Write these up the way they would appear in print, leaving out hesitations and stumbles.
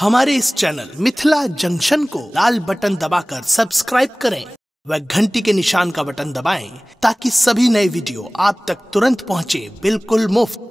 हमारे इस channel Mithila junction को लाल button दबाकर सब्सक्राइब करें व घंटी के निशान का बटन दबाएं ताकि सभी नए वीडियो आप तक तुरंत पहुंचे बिल्कुल मुफ्त।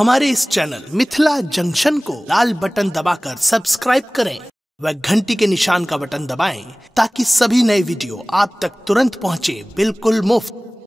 हमारे इस चैनल मिथिला जंक्शन को लाल बटन दबाकर सब्सक्राइब करें व घंटी के निशान का बटन दबाएं ताकि सभी नए वीडियो आप तक तुरंत पहुंचे बिल्कुल मुफ्त।